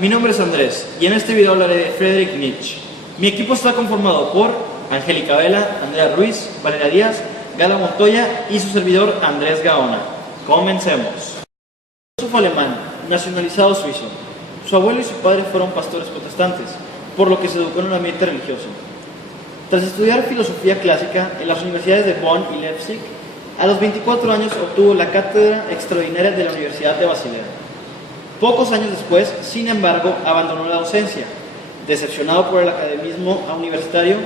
Mi nombre es Andrés y en este video hablaré de Friedrich Nietzsche. Mi equipo está conformado por Angélica Vela, Andrea Ruiz, Valeria Díaz, Gala Montoya y su servidor Andrés Gaona. Comencemos. Filósofo alemán, nacionalizado suizo. Su abuelo y su padre fueron pastores protestantes, por lo que se educó en un ambiente religioso. Tras estudiar filosofía clásica en las universidades de Bonn y Leipzig, a los 24 años obtuvo la cátedra extraordinaria de la Universidad de Basilea. Pocos años después, sin embargo, abandonó la docencia, decepcionado por el academismo universitario.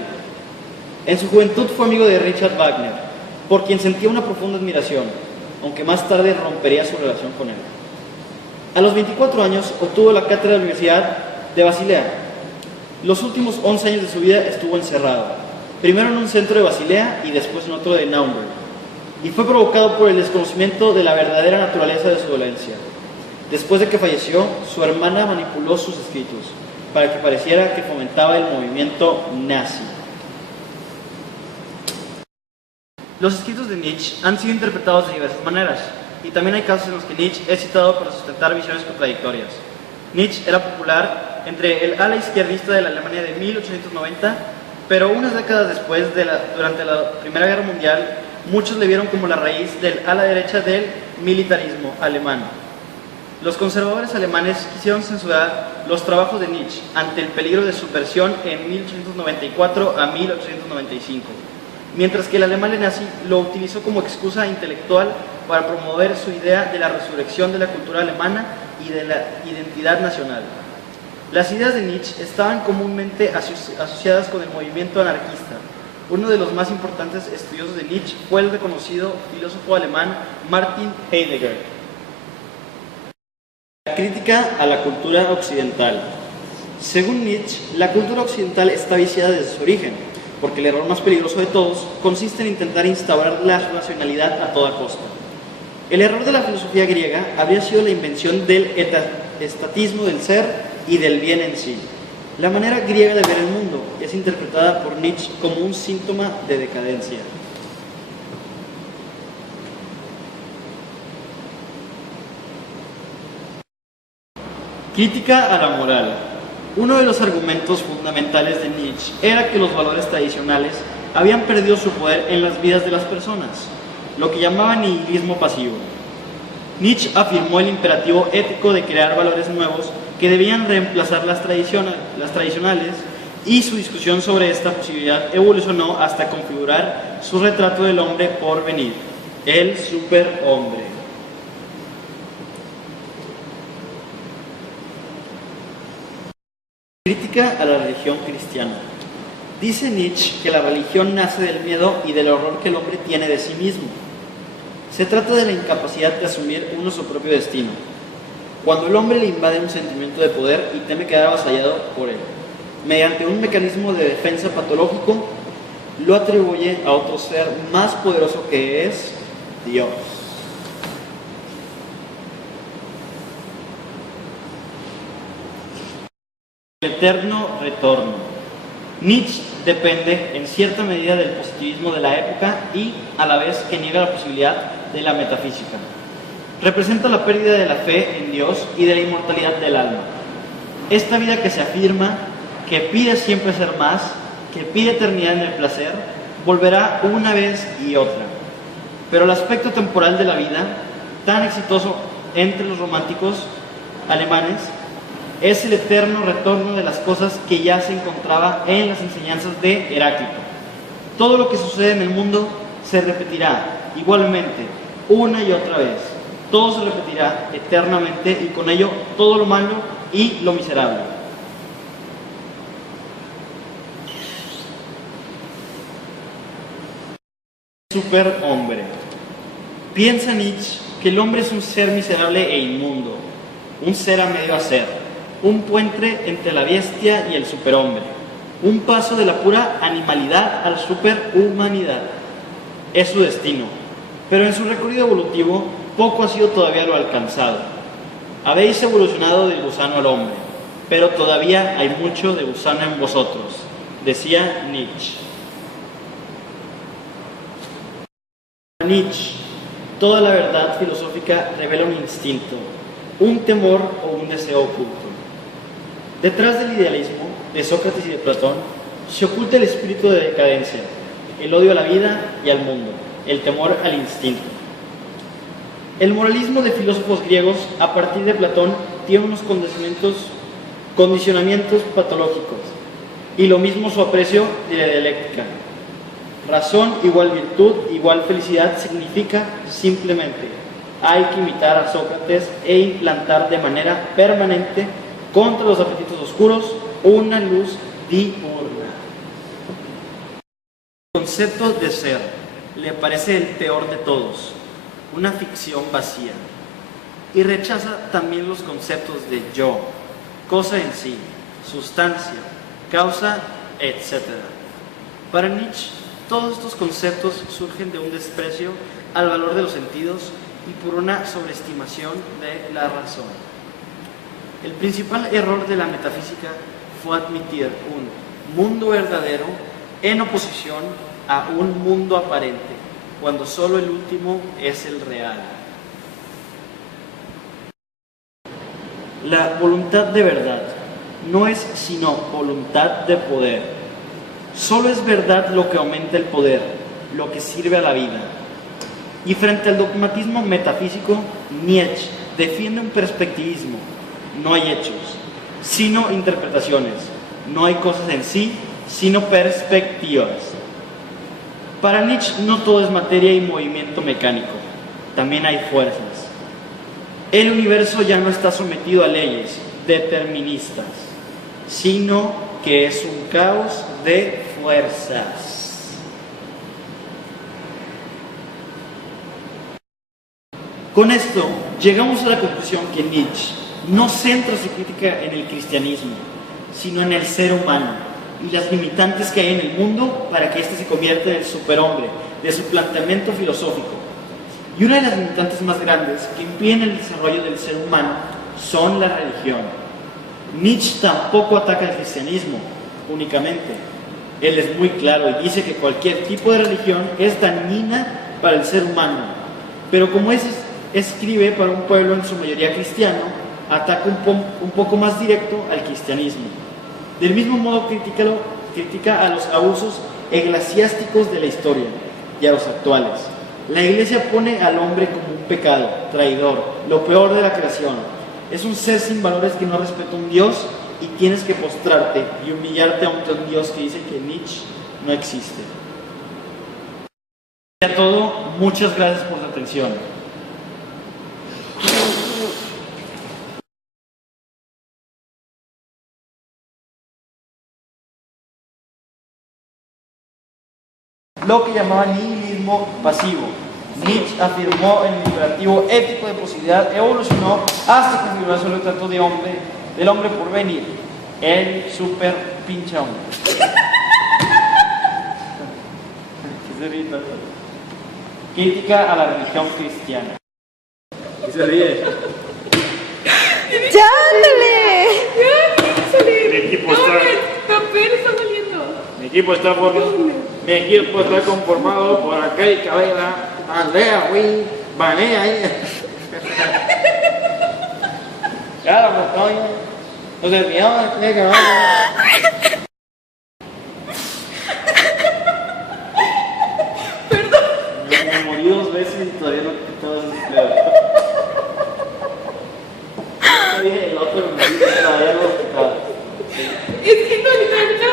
En su juventud fue amigo de Richard Wagner, por quien sentía una profunda admiración, aunque más tarde rompería su relación con él. A los 24 años obtuvo la cátedra de la Universidad de Basilea. Los últimos 11 años de su vida estuvo encerrado, primero en un centro de Basilea y después en otro de Naumburg, y fue provocado por el desconocimiento de la verdadera naturaleza de su dolencia. Después de que falleció, su hermana manipuló sus escritos para que pareciera que fomentaba el movimiento nazi. Los escritos de Nietzsche han sido interpretados de diversas maneras, y también hay casos en los que Nietzsche es citado para sustentar visiones contradictorias. Nietzsche era popular entre el ala izquierdista de la Alemania de 1890, pero unas décadas después, durante la Primera Guerra Mundial, muchos le vieron como la raíz del ala derecha del militarismo alemán. Los conservadores alemanes quisieron censurar los trabajos de Nietzsche ante el peligro de subversión en 1894 a 1895, mientras que el alemán nazi lo utilizó como excusa intelectual para promover su idea de la resurrección de la cultura alemana y de la identidad nacional. Las ideas de Nietzsche estaban comúnmente asociadas con el movimiento anarquista. Uno de los más importantes estudiosos de Nietzsche fue el reconocido filósofo alemán Martin Heidegger. Crítica a la cultura occidental. Según Nietzsche, la cultura occidental está viciada desde su origen, porque el error más peligroso de todos consiste en intentar instaurar la racionalidad a toda costa. El error de la filosofía griega habría sido la invención del estatismo del ser y del bien en sí. La manera griega de ver el mundo es interpretada por Nietzsche como un síntoma de decadencia. Crítica a la moral. Uno de los argumentos fundamentales de Nietzsche era que los valores tradicionales habían perdido su poder en las vidas de las personas, lo que llamaba nihilismo pasivo. Nietzsche afirmó el imperativo ético de crear valores nuevos que debían reemplazar las tradicionales, y su discusión sobre esta posibilidad evolucionó hasta configurar su retrato del hombre por venir, el superhombre. Crítica a la religión cristiana. Dice Nietzsche que la religión nace del miedo y del horror que el hombre tiene de sí mismo. Se trata de la incapacidad de asumir uno su propio destino. Cuando el hombre le invade un sentimiento de poder y teme quedar avasallado por él, mediante un mecanismo de defensa patológico, lo atribuye a otro ser más poderoso que es Dios. El eterno retorno. Nietzsche depende en cierta medida del positivismo de la época y a la vez que niega la posibilidad de la metafísica. Representa la pérdida de la fe en Dios y de la inmortalidad del alma. Esta vida que se afirma, que pide siempre ser más, que pide eternidad en el placer, volverá una vez y otra. Pero el aspecto temporal de la vida, tan exitoso entre los románticos alemanes, es el eterno retorno de las cosas que ya se encontraba en las enseñanzas de Heráclito. Todo lo que sucede en el mundo se repetirá igualmente, una y otra vez. Todo se repetirá eternamente y con ello todo lo malo y lo miserable. Superhombre. Piensa Nietzsche que el hombre es un ser miserable e inmundo, un ser a medio hacer, un puente entre la bestia y el superhombre, un paso de la pura animalidad a la superhumanidad. Es su destino, pero en su recorrido evolutivo poco ha sido todavía lo alcanzado. Habéis evolucionado del gusano al hombre, pero todavía hay mucho de gusano en vosotros, decía Nietzsche. Para Nietzsche, toda la verdad filosófica revela un instinto, un temor o un deseo oculto. Detrás del idealismo de Sócrates y de Platón se oculta el espíritu de decadencia, el odio a la vida y al mundo, el temor al instinto. El moralismo de filósofos griegos a partir de Platón tiene unos condicionamientos patológicos, y lo mismo su aprecio de la dialéctica. Razón igual virtud igual felicidad significa simplemente hay que imitar a Sócrates e implantar de manera permanente contra los apetitos oscuros una luz diurna. El concepto de ser le parece el peor de todos, una ficción vacía, y rechaza también los conceptos de yo, cosa en sí, sustancia, causa, etc. Para Nietzsche, todos estos conceptos surgen de un desprecio al valor de los sentidos y por una sobreestimación de la razón. El principal error de la metafísica fue admitir un mundo verdadero en oposición a un mundo aparente, cuando solo el último es el real. La voluntad de verdad no es sino voluntad de poder. Solo es verdad lo que aumenta el poder, lo que sirve a la vida. Y frente al dogmatismo metafísico, Nietzsche defiende un perspectivismo. No hay hechos, sino interpretaciones. No hay cosas en sí, sino perspectivas. Para Nietzsche no todo es materia y movimiento mecánico, también hay fuerzas. El universo ya no está sometido a leyes deterministas, sino que es un caos de fuerzas. Con esto llegamos a la conclusión que Nietzsche no centra su crítica en el cristianismo, sino en el ser humano y las limitantes que hay en el mundo para que éste se convierta en el superhombre de su planteamiento filosófico. Y una de las limitantes más grandes que impiden el desarrollo del ser humano son la religión. Nietzsche tampoco ataca el cristianismo únicamente. Él es muy claro y dice que cualquier tipo de religión es dañina para el ser humano. Pero como escribe para un pueblo en su mayoría cristiano, ataca un poco más directo al cristianismo. Del mismo modo critica a los abusos eclesiásticos de la historia y a los actuales. La Iglesia pone al hombre como un pecado, traidor, lo peor de la creación. Es un ser sin valores que no respeta a un Dios y tienes que postrarte y humillarte ante un Dios que dice que Nietzsche no existe. A todo, muchas gracias por su atención. Lo que llamaba nihilismo pasivo. Nietzsche afirmó el imperativo ético de posibilidad evolucionó hasta configurarse el retrato del hombre por venir, el super pinche hombre. Crítica a la religión cristiana. ¿Qué se ríe? ¡Ya, ándale! Mi equipo está conformado por Arcadi Cabela, Andrea Wynn, Vanea. Ya la montaña. Nos desviamos de caballo. Perdón. Me morí 2 veces y todavía no te quitaba el pedo. Yo dije el otro, todavía no lo quitaba. Es que no, literalmente